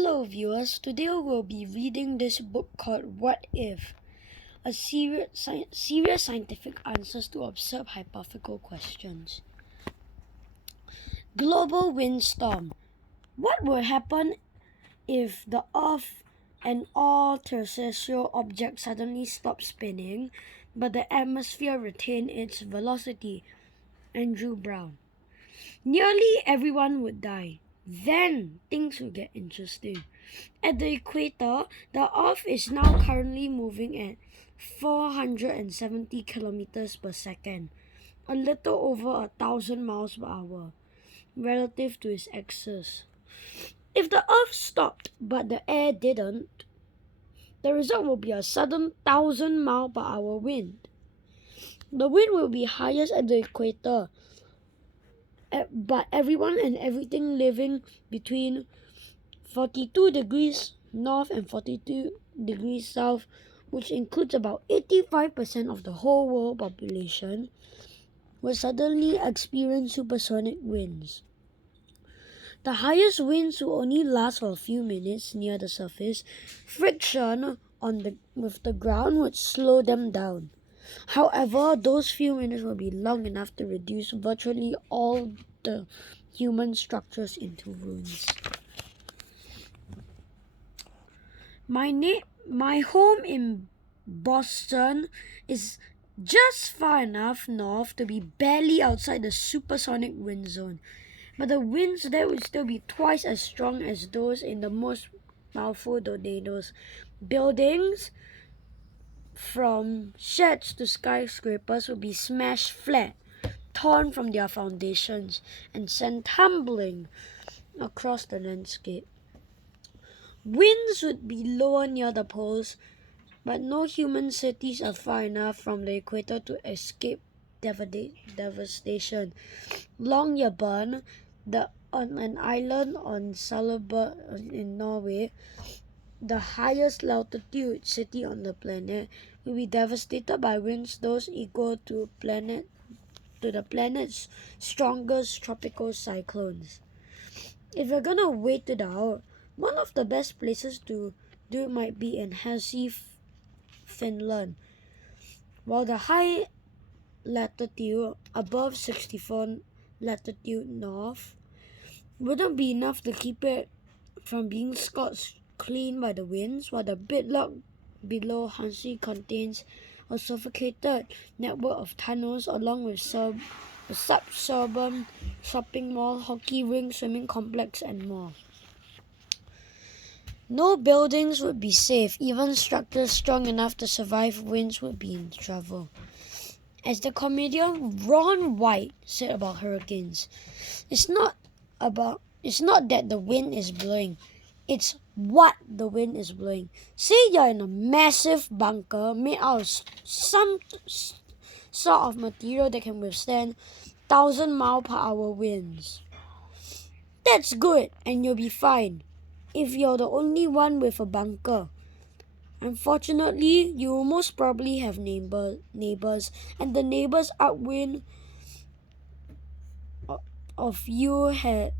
Hello viewers, today we'll be reading this book called What If? A serious scientific answers to absurd hypothetical questions. Global windstorm. What will happen if the Earth and all terrestrial objects suddenly stop spinning, but the atmosphere retain its velocity? Andrew Brown. Nearly everyone would die. Then things will get interesting. At the equator, the Earth is now currently moving at 470 kilometers per second, a little over 1,000 miles per hour, relative to its axis. If the Earth stopped but the air didn't, the result will be a sudden 1,000 mile per hour wind. The wind will be highest at the equator, but everyone and everything living between 42 degrees north and 42 degrees south, which includes about 85% of the whole world population, will suddenly experience supersonic winds. The highest winds will only last for a few minutes near the surface. Friction with the ground would slow them down. However, those few minutes will be long enough to reduce virtually all the human structures into ruins. My home in Boston is just far enough north to be barely outside the supersonic wind zone, but the winds there would still be twice as strong as those in the most powerful tornadoes. Buildings, from sheds to skyscrapers, will be smashed flat, torn from their foundations, and sent tumbling across the landscape. Winds would be lower near the poles, but no human cities are far enough from the equator to escape devastation. Longyearbyen, on an island on Svalbard in Norway, the highest altitude city on the planet, will be devastated by winds those equal to the planet's strongest tropical cyclones. If you're gonna wait it out, one of the best places to do it might be in Helsinki, Finland. While the high latitude above 64 latitude north wouldn't be enough to keep it from being scorched clean by the winds, while the Bitlock below Helsinki contains a sophisticated network of tunnels along with a suburban shopping mall, hockey rink, swimming complex, and more. No buildings would be safe. Even structures strong enough to survive winds would be in trouble. As the comedian Ron White said about hurricanes, it's not that the wind is blowing, it's what the wind is blowing. Say you're in a massive bunker made out of some sort of material that can withstand 1,000 mile per hour winds. That's good, and you'll be fine if you're the only one with a bunker. Unfortunately, you will most probably have neighbors, and the neighbors upwind of you had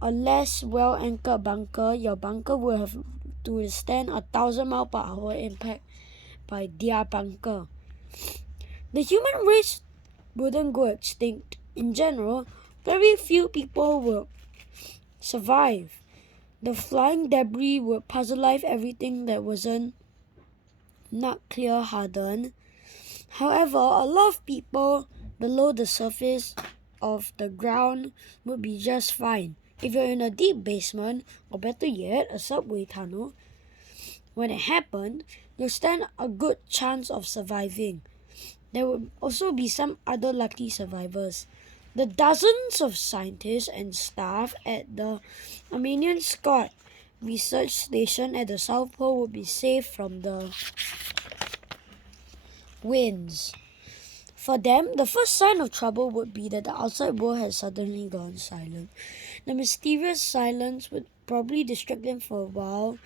a less well-anchored bunker. Your bunker will have to withstand 1,000 mile per hour impact by their bunker. The human race wouldn't go extinct. In general, very few people will survive. The flying debris would puzzleize everything that wasn't nuclear hardened. However, a lot of people below the surface of the ground would be just fine. If you're in a deep basement, or better yet, a subway tunnel, when it happened, you'll stand a good chance of surviving. There will also be some other lucky survivors. The dozens of scientists and staff at the Armenian Scott Research Station at the South Pole would be safe from the winds. For them, the first sign of trouble would be that the outside world has suddenly gone silent. The mysterious silence would probably distract them for a while,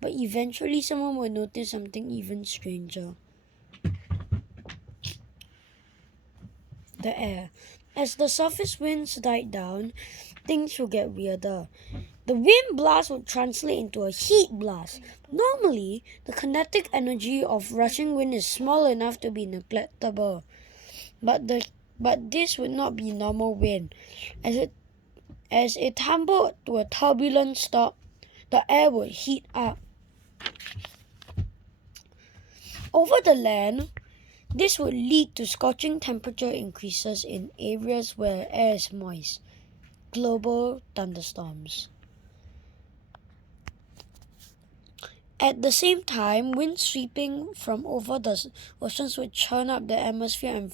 but eventually someone would notice something even stranger. The air. As the surface winds died down, things will get weirder. The wind blast would translate into a heat blast. Normally, the kinetic energy of rushing wind is small enough to be neglectable, but this would not be normal wind. As it tumbled to a turbulent stop, the air would heat up. Over the land, this would lead to scorching temperature increases in areas where air is moist. Global thunderstorms. At the same time, winds sweeping from over the oceans would churn up the atmosphere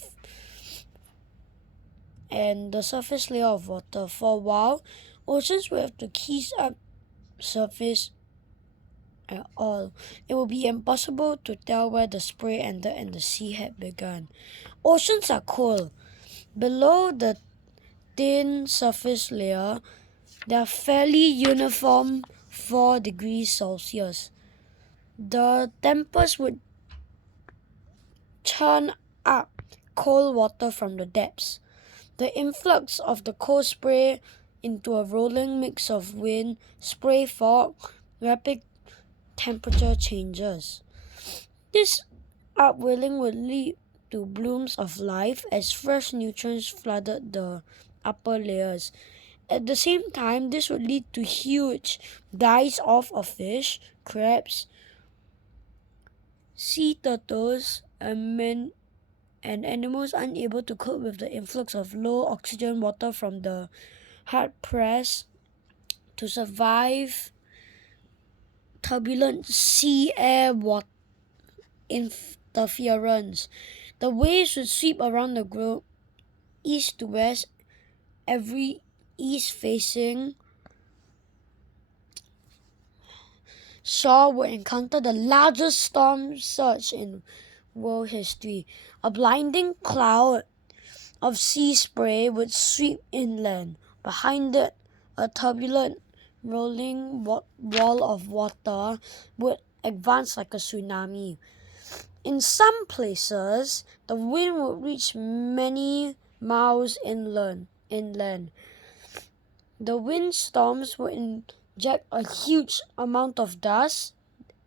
and the surface layer of water. For a while, oceans would have to keep up surface at all. It would be impossible to tell where the spray ended and the sea had begun. Oceans are cold. Below the thin surface layer, they are fairly uniform 4 degrees Celsius. The tempest would churn up cold water from the depths. The influx of the cold spray into a rolling mix of wind, spray, fog, rapid temperature changes. This upwelling would lead to blooms of life as fresh nutrients flooded the upper layers. At the same time, this would lead to huge die-off of fish, crabs, sea turtles, and animals unable to cope with the influx of low oxygen water from the hard press to survive turbulent sea air water interference. The waves would sweep around the globe east to west. Every east facing shore would encounter the largest storm surge in world history. A blinding cloud of sea spray would sweep inland. Behind it, a turbulent rolling wall of water would advance like a tsunami. In some places, the wind would reach many miles inland. The windstorms would inject a huge amount of dust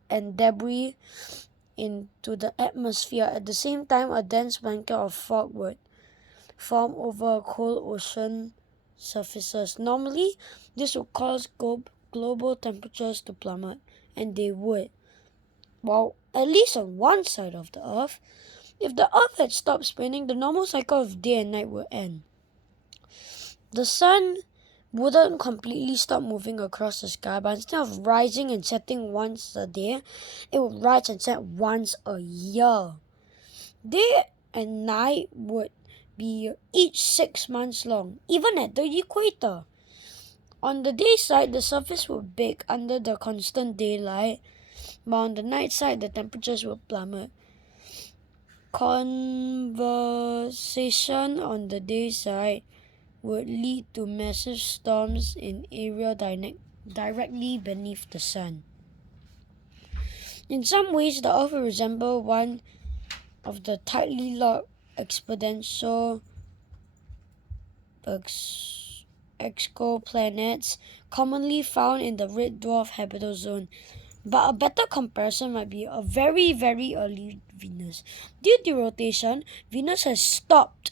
and debris into the atmosphere. At the same time, a dense blanket of fog would form over cold ocean surfaces. Normally, this would cause global temperatures to plummet, and they would. Well, at least on one side of the Earth. If the Earth had stopped spinning, the normal cycle of day and night would end. The sun wouldn't completely stop moving across the sky, but instead of rising and setting once a day, it would rise and set once a year. Day and night would be each 6 months long, even at the equator. On the day side, the surface would bake under the constant daylight, but on the night side, the temperatures would plummet. Conversation on the day side would lead to massive storms in area directly beneath the sun. In some ways, the Earth will resemble one of the tightly locked exponential exoplanets commonly found in the red dwarf habitable zone. But a better comparison might be a very, very early Venus. Due to rotation, Venus has stopped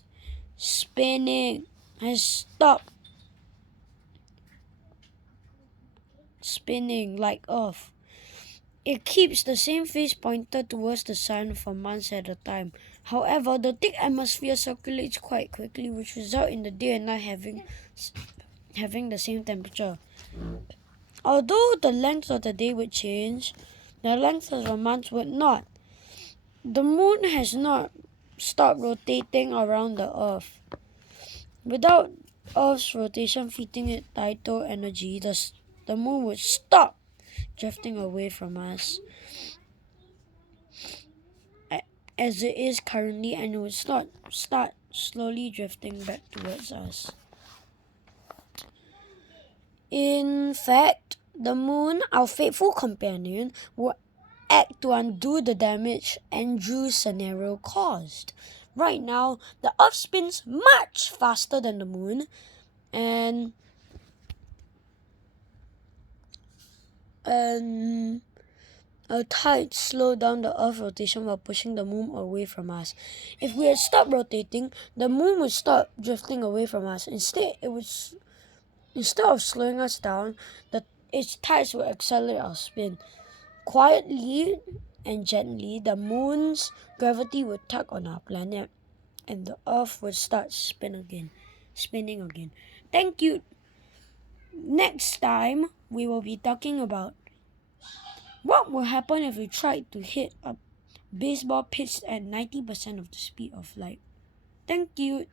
spinning like Earth. It keeps the same face pointed towards the sun for months at a time. However, the thick atmosphere circulates quite quickly, which results in the day and night having the same temperature. Although the length of the day would change, the length of the month would not. The moon has not stopped rotating around the Earth. Without Earth's rotation feeding it tidal energy, the moon would stop drifting away from us as it is currently, and it would start slowly drifting back towards us. In fact, the moon, our faithful companion, will act to undo the damage Andrew's scenario caused. Right now, the Earth spins much faster than the moon, and and a tide slowed down the Earth's rotation while pushing the moon away from us. If we had stopped rotating, the moon would stop drifting away from us. Instead of slowing us down, its tides would accelerate our spin. Quietly and gently, the moon's gravity would tug on our planet, and the Earth would start spinning again. Thank you. Next time, we will be talking about what will happen if we tried to hit a baseball pitched at 90% of the speed of light. Thank you.